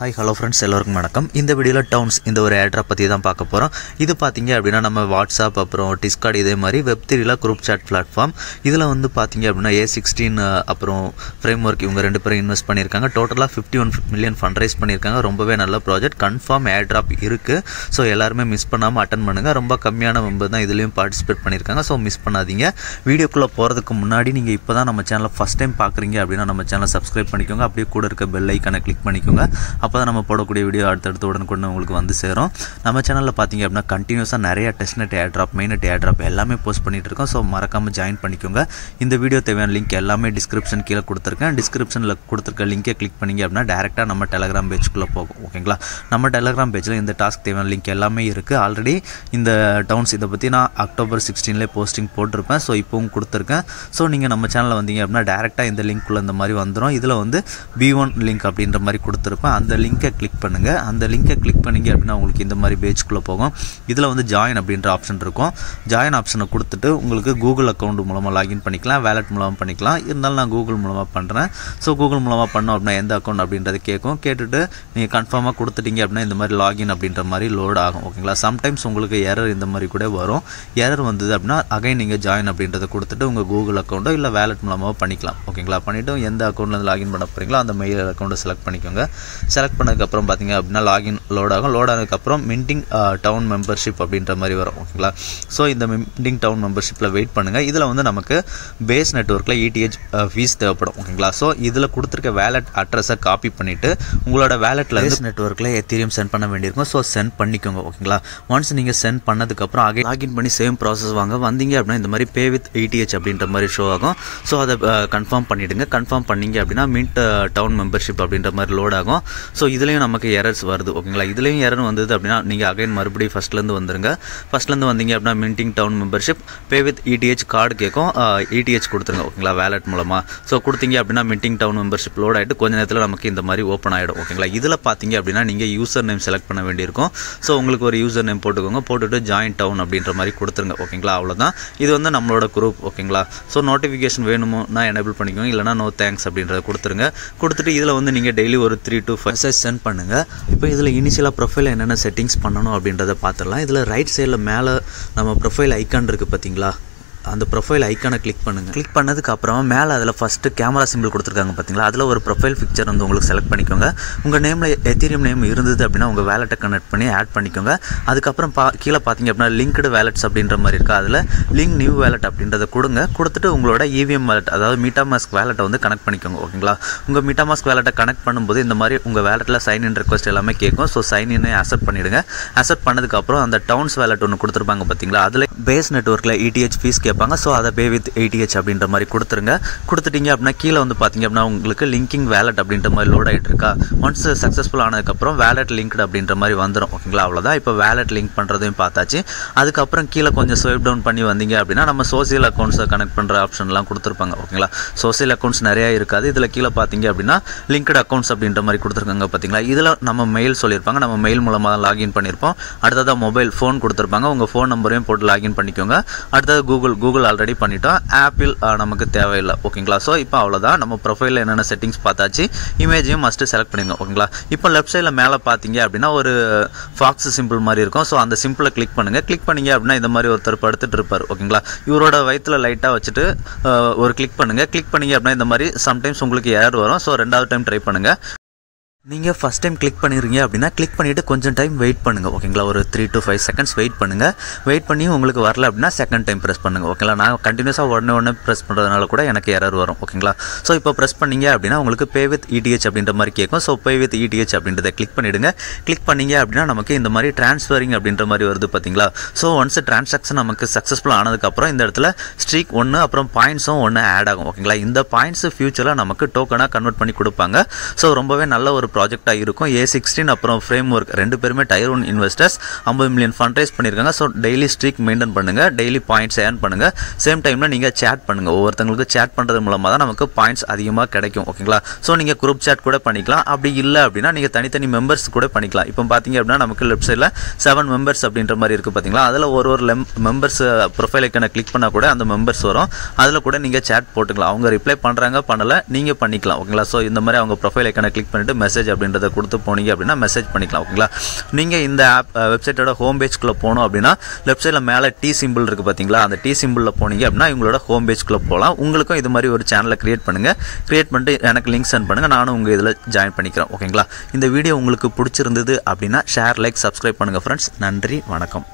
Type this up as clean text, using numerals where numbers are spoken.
Hi hello friends, எல்லோருக்கும் வணக்கம். இந்த வீடியோவில் டவுன்ஸ் இந்த ஒரு ஏட்ராப் பற்றி தான் பார்க்க போகிறோம். இது பார்த்தீங்க அப்படின்னா நம்ம வாட்ஸ்அப் அப்புறம் டிஸ்கார்ட் இதே மாதிரி வெப்3ல குரூப் சாட் பிளாட்ஃபார்ம். இதில் வந்து பார்த்தீங்க அப்படின்னா A16 அப்புறம் ஃப்ரேம் ஒர்க் இவங்க 2 பேரும் இன்வெஸ்ட் பண்ணியிருக்காங்க. டோட்டலாக 51 மில்லியன் ஃபண்ட் ரைஸ் பண்ணியிருக்காங்க. ரொம்பவே நல்ல ப்ராஜெக்ட். கன்ஃபார்ம் ஏட்ராப் இருக்குது. ஸோ எல்லாருமே மிஸ் பண்ணாமல் அட்டன் பண்ணுங்கள். ரொம்ப கம்மியான மெம்பர் தான் இதுலேயும் பார்ட்டிசிபேட் பண்ணியிருக்காங்க. ஸோ மிஸ் பண்ணாதீங்க. வீடியோக்குள்ளே போகிறதுக்கு முன்னாடி நீங்கள் இப்போ தான் நம்ம சேனலை ஃபஸ்ட் டைம் பார்க்குறீங்க அப்படின்னா நம்ம சேனலை சப்ஸ்கிரைப் பண்ணிக்கோங்க. அப்படியே கூட இருக்க பெல் ஐக்கானை கிளிக் பண்ணிக்கோங்க. அப்போ தான் நம்ம போடக்கூடிய வீடியோ அடுத்தடுத்து உடனுக்குடன் உங்களுக்கு வந்து சேரும். நம்ம சேனலில் பார்த்தீங்க அப்படின்னா கண்டினியூஸாக நிறைய டெஸ்ட்நெட் ஏட்ராப், மெயின்நெட் ஏட்ராப் எல்லாமே போஸ்ட் பண்ணிட்டு இருக்கோம். ஸோ மறக்காமல் ஜாயின் பண்ணிக்கோங்க. இந்த வீடியோ தேவையான லிங்க் எல்லாமே டிஸ்கிரிப்ஷன் கீழே கொடுத்துருக்கேன். டிஸ்கிரிப்ஷனில் கொடுத்துருக்க லிங்கை கிளிக் பண்ணிங்க அப்படின்னா டேரெக்டாக நம்ம டெலகிராம் பேஜுக்குள்ளே போகும். ஓகேங்களா? நம்ம டெலகிராம் பேஜில் இந்த டாஸ்க் தேவையான லிங்க் எல்லாமே இருக்குது. ஆல்ரெடி இந்த டவுன்ஸ் இதை பற்றி நான் அக்டோபர் 16 போஸ்டிங் போட்டிருப்பேன். ஸோ இப்போவும் கொடுத்துருக்கேன். ஸோ நீங்கள் நம்ம சேனலில் வந்தீங்க அப்படின்னா டேரெக்டாக இந்த லிங்க்குள்ளே இந்த மாதிரி வந்துடும். இதில் வந்து B1 லிங்க் அப்படின்ற மாதிரி கொடுத்துருப்பேன். அந்த லிங்கை கிளிக் பண்ணுங்கள். அந்த லிங்கை கிளிக் பண்ணிங்க அப்படின்னா உங்களுக்கு இந்த மாதிரி பேஜுக்குள்ளே போகும். இதில் வந்து ஜாயின் அப்படின்ற ஆப்ஷன் இருக்கும். ஜாயின் ஆப்ஷனை கொடுத்துட்டு உங்களுக்கு கூகுள் அக்கௌண்ட் மூலமாக லாகின் பண்ணிக்கலாம், வேலட் மூலமாக பண்ணிக்கலாம். இருந்தாலும் நான் கூகுள் மூலமாக பண்ணுறேன். ஸோ கூகுள் மூலமாக பண்ணோம் அப்படின்னா எந்த அக்கௌண்ட் அப்படின்றது கேட்கும். கேட்டுட்டு நீங்கள் கன்ஃபார்மாக கொடுத்துட்டீங்க அப்படின்னா இந்த மாதிரி லாகின் அப்படின்ற மாதிரி லோட் ஆகும். ஓகேங்களா? சம்டைம்ஸ் உங்களுக்கு எரர் இந்த மாதிரி கூட வரும். எரர் வந்தது அப்படின்னா அகைன் நீங்கள் ஜாயின் அப்படின்றத கொடுத்துட்டு உங்கள் கூகுள் அக்கௌண்ட்டோ இல்லை வேலட் மூலமாக பண்ணிக்கலாம். ஓகேங்களா? பண்ணிவிட்டு எந்த அக்கௌண்ட்டில் லாகின் பண்ண போகிறீங்களோ அந்த மெயில் அக்கௌண்ட்டை செலக்ட் பண்ணிக்கோங்க. செலக்ட் பண்ணதுக்கப்புறம் பார்த்தீங்க அப்படின்னா லாகின் லோட் ஆகும். லோட் ஆனதுக்கப்புறம் மின்டிங் டவுன் மெம்பர்ஷிப் அப்படின்ற மாதிரி வரும். ஓகேங்களா? ஸோ இந்த மின்டிங் டவுன் மெம்பர்ஷிப்பில் வெயிட் பண்ணுங்கள். இதில் வந்து நமக்கு பேஸ் நெட்வொர்க்கில் ETH ஃபீஸ் தேவைப்படும். ஓகேங்களா? ஸோ இதில் கொடுத்துருக்க வேலட் அட்ரஸை காப்பி பண்ணிவிட்டு உங்களோட வேலட்டில் பேஸ் நெட்வொர்க்கில் எத்தீரியம் சென்ட் பண்ண வேண்டியிருக்கும். ஸோ சென்ட் பண்ணிக்கோங்க. ஓகேங்களா? ஒன்ஸ் நீங்கள் சென்ட் பண்ணதுக்கப்புறம் அகைன் லாகின் பண்ணி சேம் ப்ராசஸ் வந்தீங்க அப்படின்னா இந்த மாதிரி பே வித் ETH அப்படின்ற மாதிரி ஷோ ஆகும். ஸோ அதை கன்ஃபார்ம் பண்ணிவிடுங்க. கன்ஃபார்ம் பண்ணிங்க அப்படின்னா மின்ட் டவுன் மெம்பர்ஷிப் அப்படின்ற மாதிரி லோட் ஆகும். ஸோ இதுலேயும் நமக்கு எரர்ஸ் வருது. ஓகேங்களா? இதுலேயும் எரர் வந்தது அப்படின்னா நீங்கள் அகைன் மறுபடியும் ஃபஸ்ட்லேருந்து வந்துருங்க. ஃபஸ்ட்லேருந்து வந்தீங்க அப்படின்னா minting down membership pay with ETH card கேட்கும். ETH கொடுத்துருங்க. ஓகேங்களா? வேலட் மூலமாக. ஸோ கொடுத்தீங்க அப்படின்னா மின்டிங் டவுன் மெம்பர்ஷிப் லோட் ஆகிட்டு கொஞ்சம் நேரத்தில் நமக்கு இந்த மாதிரி ஓப்பன் ஆகிடும். ஓகேங்களா? இதில் பார்த்தீங்க அப்படின்னா நீங்கள் யூசர் நேம் செலக்ட் பண்ண வேண்டியிருக்கும். ஸோ உங்களுக்கு ஒரு யூசர் நேம் போட்டுக்கோங்க. போட்டுட்டு ஜாயின் டவுன் அப்படின்ற மாதிரி கொடுத்துருங்க. ஓகேங்களா? அவ்வளோதான். இது வந்து நம்மளோட குரூப். ஓகேங்களா? ஸோ நோட்டிஃபிகேஷன் வேணுமோ நான் எனேபிள் பண்ணிக்கோங்க. இல்லைனா நோ தேங்க்ஸ் அப்படின்றத கொடுத்துருங்க. கொடுத்துட்டு இதில் வந்து நீங்கள் டெய்லி ஒரு 3 to 5 மெசேஜ் சென்ட் பண்ணுங்கள். இப்போ இதில் இனிஷியலாக ப்ரொஃபைல் என்னென்ன செட்டிங்ஸ் பண்ணணும் அப்படின்றத பார்த்துடலாம். இதில் ரைட் சைடில் மேலே நம்ம ப்ரொஃபைல் ஐக்கான் இருக்குது பார்த்தீங்களா? அந்த ப்ரொஃபைல் ஐக்கானை கிளிக் பண்ணுங்கள். கிளிக் பண்ணதுக்கு அப்புறமா மேலே அதில் ஃபஸ்ட்டு கேமரா சிம்பிள் கொடுத்துருக்காங்க பார்த்தீங்களா? அதில் ஒரு ப்ரொஃபைல் பிக்சர் வந்து உங்களுக்கு செலக்ட் பண்ணிக்கோங்க. உங்கள் நேமில் எத்தீரியம் நேம் இருந்தது அப்படின்னா உங்கள் வேலட்டை கனெக்ட் பண்ணி ஆட் பண்ணிக்கோங்க. அதுக்கப்புறம் கீழே பார்த்தீங்க அப்படின்னா லிங்க்டு வேலட்ஸ் அப்படின்ற மாதிரி இருக்குது. அதில் லிங்க் நியூ வேலட் அப்படின்றத கொடுங்க. கொடுத்துட்டு உங்களோட EVM வேலட் அதாவது மீட்டாமாஸ்க் வேலட்டை வந்து கனெக்ட் பண்ணிக்கோங்க. ஓகேங்களா? உங்கள் மீட்டாமாஸ்க் வேலட்டை கனெக்ட் பண்ணும்போது இந்த மாதிரி உங்கள் வேலட்டில் சைன்இன் ரெக்வஸ்ட் எல்லாமே கேட்கும். ஸோ சைன்இன் அக்செப்ட் பண்ணிவிடுங்க. அக்செப்ட் பண்ணதுக்கப்புறம் அந்த டவுன்ஸ் வேலட் ஒன்று கொடுத்துருப்பாங்க பார்த்தீங்களா? அதில் பேஸ் நெட்வொர்க்கில் ETH ஃபீஸ் கேட்பாங்க. ஸோ அதை பே வித் ETH அப்படின்ற மாதிரி கொடுத்துருங்க. கொடுத்துட்டீங்க அப்படின்னா கீழே வந்து பார்த்தீங்க அப்படின்னா உங்களுக்கு லிங்கிங் வேலட் அப்படின்ற மாதிரி லோட் ஆகிட்டு இருக்கா? ஒன்ஸ் சக்ஸஸ்ஃபுல் ஆனதுக்கப்புறம் வேலட் லிங்க்டு அப்படின்ற மாதிரி வந்துடும். ஓகேங்களா? அவ்வளோதான். இப்போ வேலட் லிங்க் பண்ணுறதையும் பார்த்தாச்சு. அதுக்கப்புறம் கீழே கொஞ்சம் ஸ்வைப் டவுன் பண்ணி வந்தீங்க அப்படின்னா நம்ம சோசியல் அக்கௌண்ட்ஸை கனெக்ட் பண்ணுற ஆப்ஷன்லாம் கொடுத்துருப்பாங்க. ஓகேங்களா? சோசியல் அக்கௌண்ட்ஸ் நிறையா இருக்காது. இதில் கீழே பார்த்தீங்க அப்படின்னா லிங்க்டு அக்கௌண்ட்ஸ் அப்படின்ற மாதிரி கொடுத்துருக்காங்க பார்த்தீங்களா? இதில் நம்ம மெயில் சொல்லியிருப்பாங்க. நம்ம மெயில் மூலமாக தான் லாகின் பண்ணியிருப்போம். அடுத்ததாக மொபைல் ஃபோன் கொடுத்துருப்பாங்க. உங்கள் ஃபோன் நம்பரையும் போட்டு லாகின் பண்ணிக்கோங்க. அடுத்தது கூகுள் ஆல்ரெடி பண்ணிட்டோம். ஆப்பிள் நமக்கு தேவையில்லை. ஓகேங்களா? ஸோ இப்போ அவ்வளோதான். நம்ம ப்ரொஃபைலில் என்னென்ன செட்டிங்ஸ் பார்த்தாச்சு. இமேஜையும் மஸ்ட்டு செலக்ட் பண்ணிடுங்க. ஓகேங்களா? இப்போ லெஃப்ட் சைடில் மேலே பார்த்தீங்க அப்படின்னா ஒரு ஃபாக்ஸ் சிம்பிள் மாதிரி இருக்கும். ஸோ அந்த சிம்பிளை கிளிக் பண்ணுங்கள். கிளிக் பண்ணிங்க அப்படின்னா இந்த மாதிரி ஒருத்தர் படுத்துட்டு இருப்பார். ஓகேங்களா? இவரோட வயிற்றில் லைட்டாக வச்சுட்டு ஒரு கிளிக் பண்ணுங்கள். கிளிக் பண்ணிங்க அப்படின்னா இந்த மாதிரி சம்டைம்ஸ் உங்களுக்கு ஏர் வரும். ஸோ 2வது டைம் ட்ரை பண்ணுங்கள். நீங்கள் ஃபஸ்ட் டைம் கிளிக் பண்ணிடுறீங்க அப்படின்னா கிளிக் பண்ணிவிட்டு கொஞ்சம் டைம் வெயிட் பண்ணுங்கள். ஓகேங்களா? ஒரு 3 to 5 seconds வெயிட் பண்ணுங்கள். வெயிட் பண்ணி உங்களுக்கு வரல அப்படின்னா செகண்ட் டைம் ப்ரெஸ் பண்ணுங்கள். ஓகேங்களா? நான் கண்டினியூஸாக உடனே ப்ரெஸ் பண்ணுறதுனால கூட எனக்கு எரர் வரும். ஓகேங்களா? ஸோ இப்போ ப்ரெஸ் பண்ணிங்க அப்படின்னா உங்களுக்கு பே வித் ETH அப்படின்ற மாதிரி கேட்கும். ஸோ பே வித் ETH அப்படின்றத கிளிக் பண்ணிவிடுங்க. கிளிக் பண்ணிங்க அப்படின்னா நமக்கு இந்த மாதிரி ட்ரான்ஸ்ஃபரிங் அப்படின்ற மாதிரி வருது பார்த்தீங்களா? ஸோ ஒன்ஸ் ட்ரான்சாக்ஷன் நமக்கு சக்ஸஸ்ஃபுல் ஆனதுக்கப்புறம் இந்த இடத்துல ஸ்ட்ரீக் 1 அப்புறம் பாயிண்ட்ஸும் 1 ஆட் ஆகும். ஓகேங்களா? இந்த பாயிண்ட்ஸ் ஃபியூச்சரில் நமக்கு டோக்கனாக கன்வெர்ட் பண்ணி கொடுப்பாங்க. ஸோ ரொம்பவே நல்ல ஒரு ப்ராஜெக்டாக இருக்கும். A16 அப்புறம் ஃப்ரேம் ஒர்க் 2 பேருமே Tier 1 investors 50 million fund raise பண்ணியிருக்காங்க. ஸோ டெய்லி ஸ்ட்ரீக் மெயின்டைன் பண்ணுங்கள். டெய்லி பாயிண்ட்ஸ் ஏர்ன் பண்ணுங்கள். சேம் டைமில் நீங்கள் சேட் பண்ணுங்கள். ஒவ்வொருத்தங்களுக்கு சேட் பண்ணுறது மூலமாக தான் நமக்கு பாயிண்ட்ஸ் அதிகமாக கிடைக்கும். ஓகேங்களா? ஸோ நீங்கள் குரூப் சேட் கூட பண்ணிக்கலாம். அப்படி இல்லை அப்படின்னா நீங்கள் தனித்தனி மெம்பர்ஸ் கூட பண்ணிக்கலாம். இப்போ பார்த்தீங்க அப்படின்னா நமக்கு லெஃப்ட் சைடில் 7 மெம்பர்ஸ் அப்படின்ற மாதிரி இருக்குது பார்த்தீங்களா? அதில் ஒரு மெம்பர்ஸ் ப்ரொஃபைல் ஐக்கனை கிளிக் பண்ணால் கூட அந்த மெம்பர்ஸ் வரும். அதில் கூட நீங்கள் சேட் போட்டுக்கலாம். அவங்க ரிப்ளை பண்ணுறாங்க பண்ணலை நீங்கள் பண்ணிக்கலாம். ஓகேங்களா? ஸோ இந்த மாதிரி அவங்க ப்ரொஃபைல் ஐக்கனை கிளிக் பண்ணிவிட்டு மெசேஜ் மெசேஜ் அப்படின்றத கொடுத்து போனீங்க அப்படின்னா மெசேஜ் பண்ணிக்கலாம். ஓகேங்களா. நீங்கள் இந்த வெப்சைட்டோட ஹோம் பேஜ்குள்ளே போகணும் அப்படின்னா லெஃப்ட் சைடில் மேலே டீ சிம்பிள் இருக்குது பார்த்தீங்களா, அந்த டீ சிம்பிளில் போனீங்க அப்படின்னா இவங்களோட ஹோம் பேஜ்குள்ளே போகலாம். உங்களுக்கும் இது மாதிரி ஒரு சேனலை கிரியேட் பண்ணுங்கள். கிரியேட் பண்ணிட்டு எனக்கு லிங்க் சென்ட் பண்ணுங்கள், நானும் உங்கள் இதில் ஜாயின் பண்ணிக்கிறேன். ஓகேங்களா. இந்த வீடியோ உங்களுக்கு பிடிச்சிருந்தது அப்படின்னா ஷேர், லைக், சப்ஸ்கிரைப் பண்ணுங்கள் ஃப்ரெண்ட்ஸ். நன்றி, வணக்கம்.